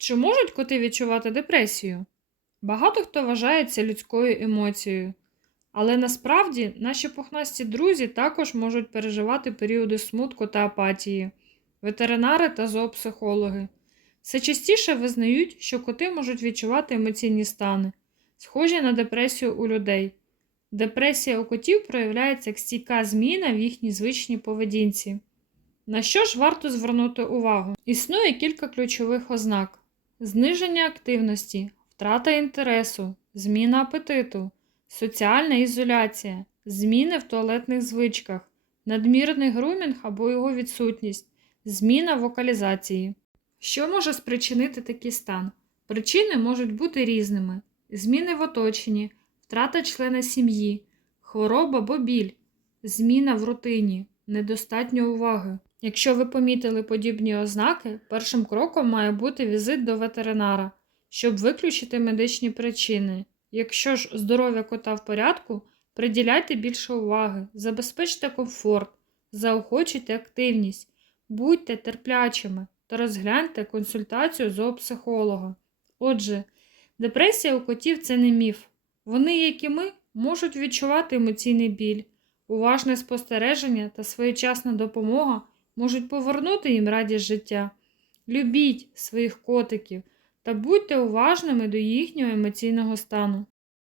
Чи можуть коти відчувати депресію? Багато хто вважає це людською емоцією. Але насправді наші пухнасті друзі також можуть переживати періоди смутку та апатії, ветеринари та зоопсихологи. Все частіше визнають, що коти можуть відчувати емоційні стани, схожі на депресію у людей. Депресія у котів проявляється як стійка зміна в їхній звичній поведінці. На що ж варто звернути увагу? Існує кілька ключових ознак: зниження активності, втрата інтересу, зміна апетиту, соціальна ізоляція, зміни в туалетних звичках, надмірний грумінг або його відсутність, зміна вокалізації. Що може спричинити такий стан? Причини можуть бути різними: зміни в оточенні, втрата члена сім'ї, хвороба або біль, зміна в рутині, недостатньо уваги. Якщо ви помітили подібні ознаки, першим кроком має бути візит до ветеринара, щоб виключити медичні причини. Якщо ж здоров'я кота в порядку, приділяйте більше уваги, забезпечте комфорт, заохочуйте активність, будьте терплячими та розгляньте консультацію зоопсихолога. Отже, депресія у котів це не міф. Вони, як і ми, можуть відчувати емоційний біль, уважне спостереження та своєчасна допомога можуть повернути їм радість життя. Любіть своїх котиків та будьте уважними до їхнього емоційного стану.